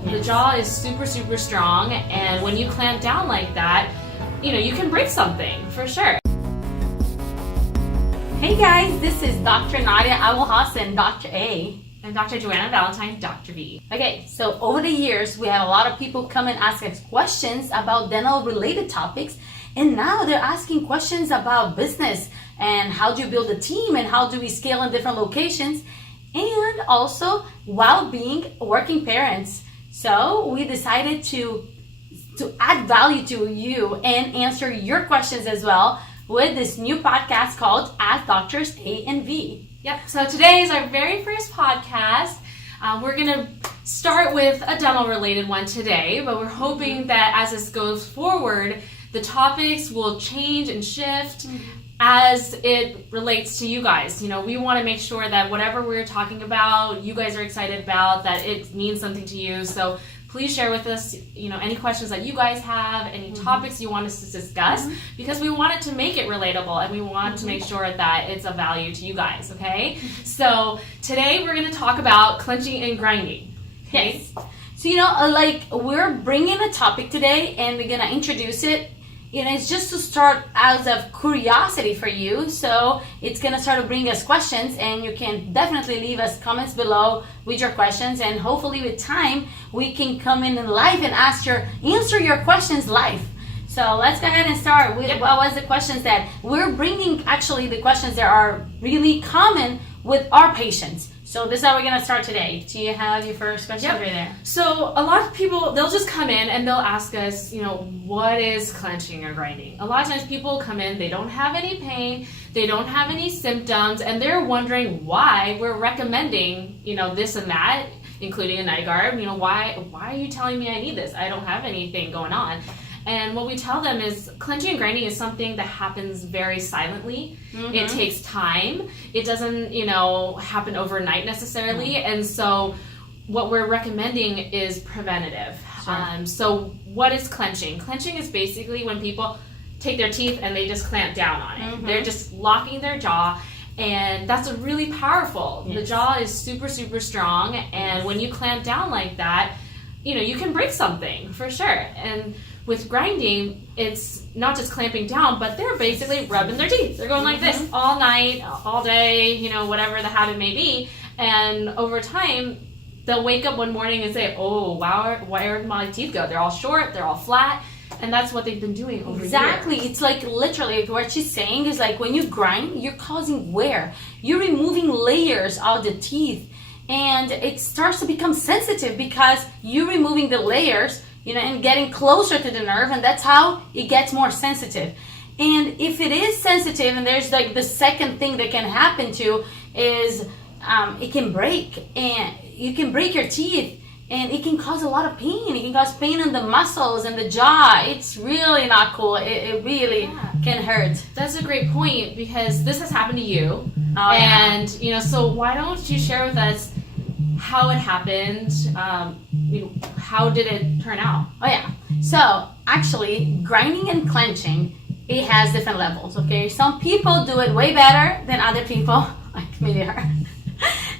powerful. The jaw is super, super strong, and when you clamp down like that, you can break something for sure. Hey guys, this is Dr. Nadia Aboulhosn, Dr. A. And Dr. Joanna Valentine, Dr. B. Okay, so over the years, we had a lot of people come and ask us questions about dental-related topics, and now they're asking questions about business and how do you build a team and how do we scale in different locations, and also while being working parents. So we decided to add value to you and answer your questions as well with this new podcast called Ask Drs A and V. Yep, so today is our very first podcast. We're going to start with a dental-related one today, but we're hoping that as this goes forward, the topics will change and shift as it relates to you guys. We want to make sure that whatever we're talking about, you guys are excited about, that it means something to you. So please share with us, any questions that you guys have, any topics you want us to discuss, because we wanted to make it relatable and we want to make sure that it's of value to you guys, okay? So today we're going to talk about clenching and grinding. Okay? Yes. So, we're bringing a topic today and we're going to introduce it. It's just to start out of curiosity for you. So it's going to start to bring us questions, and you can definitely leave us comments below with your questions, and hopefully with time we can come in live and answer your questions live. So let's go ahead and start with what was the questions that we're bringing, actually the questions that are really common with our patients. So this is how we're going to start today. Do you have your first question over there? So a lot of people, they'll just come in and they'll ask us, what is clenching or grinding? A lot of times people come in, they don't have any pain, they don't have any symptoms, and they're wondering why we're recommending, this and that, including a night guard. Why are you telling me I need this? I don't have anything going on. And what we tell them is clenching and grinding is something that happens very silently. It takes time. It doesn't, happen overnight necessarily. And so what we're recommending is preventative. Sure. So what is clenching? Clenching is basically when people take their teeth and they just clamp down on it. They're just locking their jaw. And that's really powerful. Yes. The jaw is super, super strong. And when you clamp down like that, you can break something for sure. And with grinding, it's not just clamping down, but they're basically rubbing their teeth. They're going like this all night, all day, whatever the habit may be. And over time, they'll wake up one morning and say, oh, wow, where did my teeth go? They're all short, they're all flat. And that's what they've been doing over Exactly. years. It's like literally what she's saying is like when you grind, you're causing wear. You're removing layers of the teeth. And it starts to become sensitive because you're removing the layers, and getting closer to the nerve, and that's how it gets more sensitive. And if it is sensitive, and there's like the second thing that can happen to is it can break, and you can break your teeth, and it can cause a lot of pain. It can cause pain in the muscles and the jaw. It's really not cool. It really can hurt. That's a great point, because this has happened to you. Oh, and, so why don't you share with us how it happened? How did it turn out? Oh yeah. So actually, grinding and clenching, it has different levels. Okay. Some people do it way better than other people, like me her.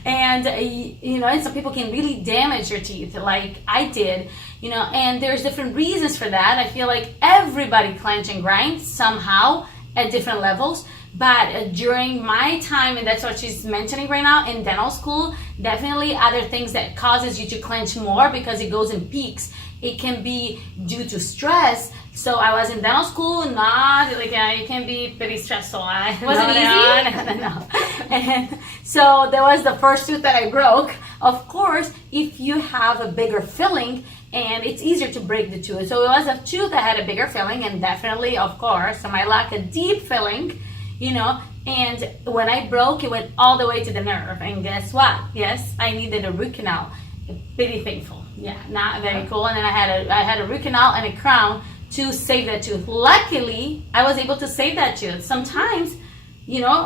And and some people can really damage your teeth, like I did. And there's different reasons for that. I feel like everybody clench and grind somehow at different levels. But during my time, and that's what she's mentioning right now, in dental school, definitely other things that causes you to clench more because it goes in peaks. It can be due to stress. So I was in dental school, not like it can be pretty stressful. Was it easy? No. And so there was the first tooth that I broke. Of course, if you have a bigger filling, and it's easier to break the tooth. So it was a tooth that had a bigger filling, and definitely, of course, I lack a deep filling. And when I broke, it went all the way to the nerve. And guess what? Yes, I needed a root canal. Pretty painful. Yeah, not very cool. And then I had a root canal and a crown to save that tooth. Luckily, I was able to save that tooth. Sometimes,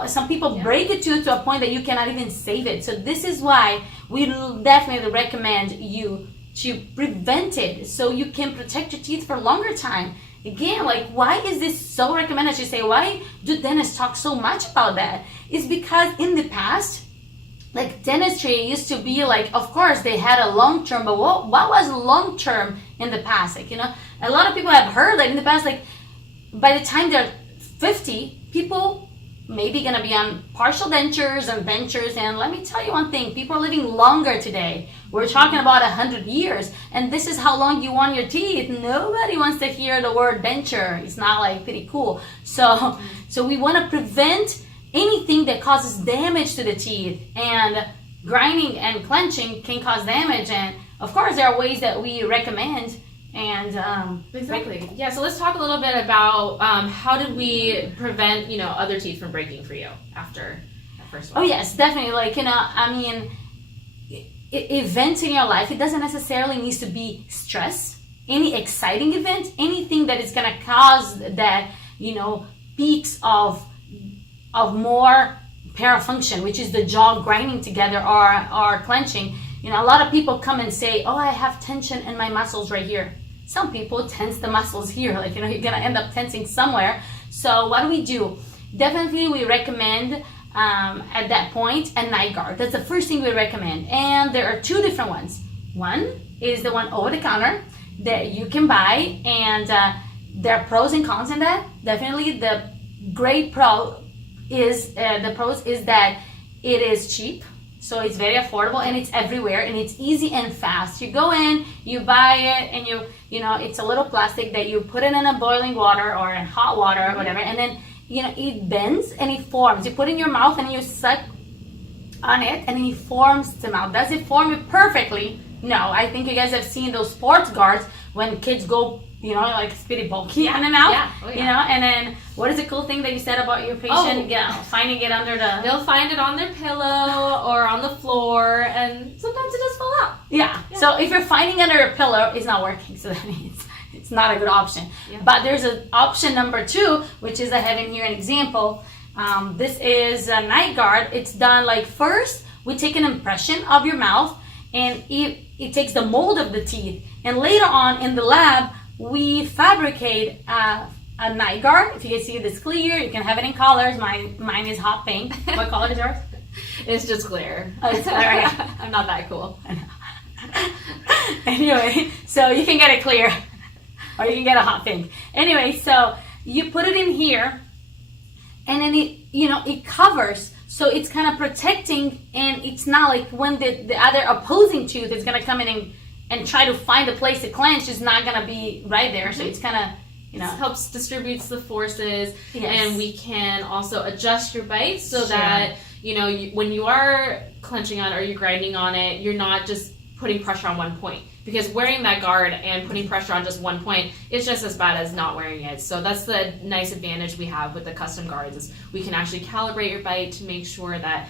some people break a tooth to a point that you cannot even save it. So this is why we definitely recommend you to prevent it so you can protect your teeth for a longer time. Again, why is this so recommended? You say, why do dentists talk so much about that? It's because in the past, like dentistry used to be like, of course they had a long term, but what was long term in the past? Like, a lot of people have heard that in the past, like by the time they're 50, people maybe gonna be on partial dentures and dentures. And let me tell you one thing, people are living longer today. We're talking about 100 years, and this is how long you want your teeth. Nobody wants to hear the word denture. It's not like pretty cool. So we want to prevent anything that causes damage to the teeth, and grinding and clenching can cause damage. And of course there are ways that we recommend. And exactly. Yeah, so let's talk a little bit about how did we prevent, other teeth from breaking for you after that first one? Oh yes, definitely. Like, I mean, events in your life, it doesn't necessarily need to be stress. Any exciting event, anything that is going to cause that, peaks of more parafunction, which is the jaw grinding together or clenching. A lot of people come and say, oh, I have tension in my muscles right here. Some people tense the muscles here, like, you're gonna end up tensing somewhere. So what do? Definitely we recommend at that point a night guard. That's the first thing we recommend. And there are two different ones. One is the one over the counter that you can buy, and there are pros and cons in that. Definitely the great pro is that it is cheap. So it's very affordable, and it's everywhere, and it's easy and fast. You go in, you buy it, and it's a little plastic that you put it in a boiling water or in hot water or whatever, and then it bends and it forms. You put it in your mouth and you suck on it, and then it forms the mouth. Does it form it perfectly? No. I think you guys have seen those sports guards when kids go, like spitty bulky in and out. Yeah. Oh, yeah. And then what is the cool thing that you said about your patient? Finding it under the... They'll find it on their pillow or on the floor, and sometimes it does fall out. Yeah. So if you're finding under a pillow, it's not working. So that means it's not a good option. Yeah. But there's an option number 2, which is I have in here an example. This is a night guard. It's done like first we take an impression of your mouth, and it takes the mold of the teeth, and later on in the lab we fabricate a night guard. If you can see this clear, you can have it in colors. Mine is hot pink. What color is yours? It's just clear. Oh, it's clear. Right. I'm not that cool. Anyway, so you can get it clear, or you can get a hot pink. Anyway, so you put it in here, and then it covers. So it's kind of protecting, and it's not like when the other opposing tooth is going to come in and try to find a place to clench, is not going to be right there. So it's kind of, It helps distributes the forces, yes. And we can also adjust your bite so that, when you are clenching on it or you're grinding on it, you're not just putting pressure on one point. Because wearing that guard and putting pressure on just one point is just as bad as not wearing it. So that's the nice advantage we have with the custom guards, is we can actually calibrate your bite to make sure that,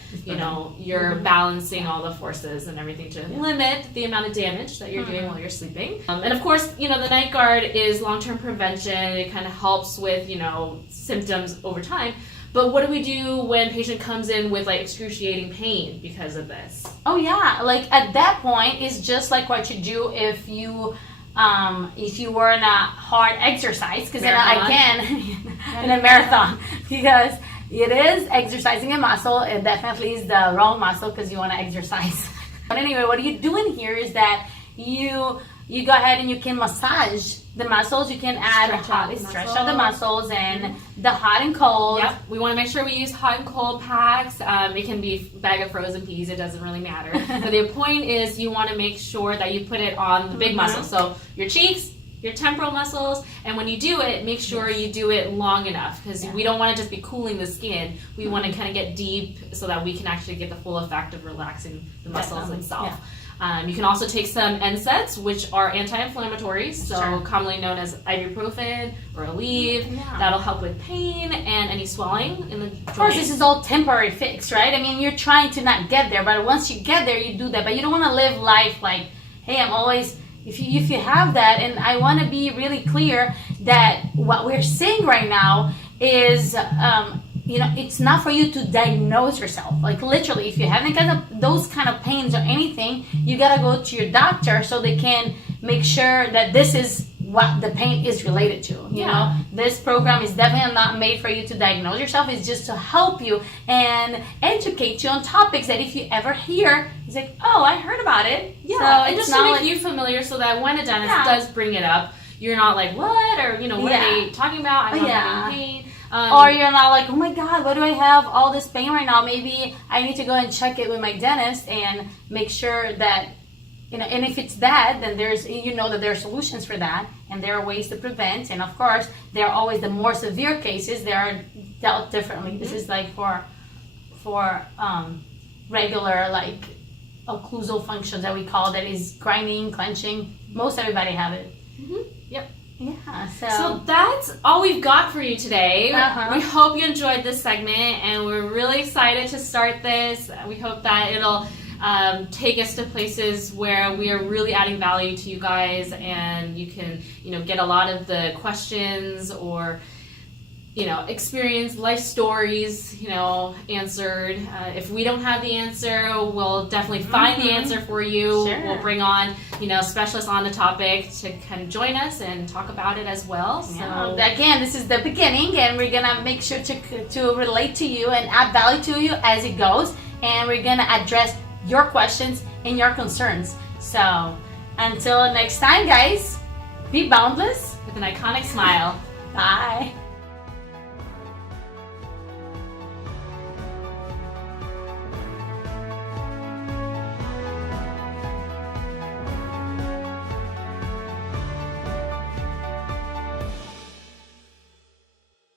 you're balancing all the forces and everything to limit the amount of damage that you're doing while you're sleeping. And of course, the night guard is long-term prevention. It kind of helps with, symptoms over time. But what do we do when a patient comes in with like excruciating pain because of this? Oh yeah, like at that point, it's just like what you do if you were in a hard exercise, because then in a marathon, because it is exercising a muscle. It definitely is the wrong muscle because you want to exercise. But anyway, what you do in here is that you go ahead and you can massage the muscles. You can add stretch out the muscles and the hot and cold. Yep. We want to make sure we use hot and cold packs. It can be a bag of frozen peas. It doesn't really matter. But the point is you want to make sure that you put it on the big muscles. So your cheeks, your temporal muscles, and when you do it, make sure you do it long enough, because we don't want to just be cooling the skin. We want to kind of get deep so that we can actually get the full effect of relaxing the muscles itself. Yeah. You can also take some NSAIDs, which are anti-inflammatories, so commonly known as ibuprofen or Aleve. Yeah. That'll help with pain and any swelling in the joint. Of course, this is all temporary fix, right? I mean, you're trying to not get there, but once you get there, you do that. But you don't want to live life like, hey, I'm always... If you have that, and I want to be really clear that what we're saying right now is... it's not for you to diagnose yourself. Like literally, if you have any kind of those kind of pains or anything, you gotta go to your doctor so they can make sure that this is what the pain is related to. You know, this program is definitely not made for you to diagnose yourself. It's just to help you and educate you on topics that if you ever hear, it's like, oh, I heard about it. Yeah, so and just to make you familiar so that when a dentist does bring it up, you're not like, what? Or, you know, what are they talking about? I'm not having pain. Or you're not like, oh my God, why do I have all this pain right now? Maybe I need to go and check it with my dentist and make sure that, you know, and if it's that, then there's, you know, that there are solutions for that and there are ways to prevent. And of course, there are always the more severe cases, they are dealt differently. This is like for regular, like, occlusal functions that we call, that is grinding, clenching. Most everybody have it. Yep. Yeah, so that's all we've got for you today. We hope you enjoyed this segment, and we're really excited to start this. We hope that it'll take us to places where we are really adding value to you guys, and you can, you know, get a lot of the questions or, you know, experience life stories, you know, answered. If we don't have the answer, we'll definitely find the answer for you. Sure. We'll bring on, you know, specialists on the topic to kind of join us and talk about it as well. So again, this is the beginning, and we're gonna make sure to relate to you and add value to you as it goes, and we're gonna address your questions and your concerns. So until next time, guys, be boundless with an iconic smile. Bye.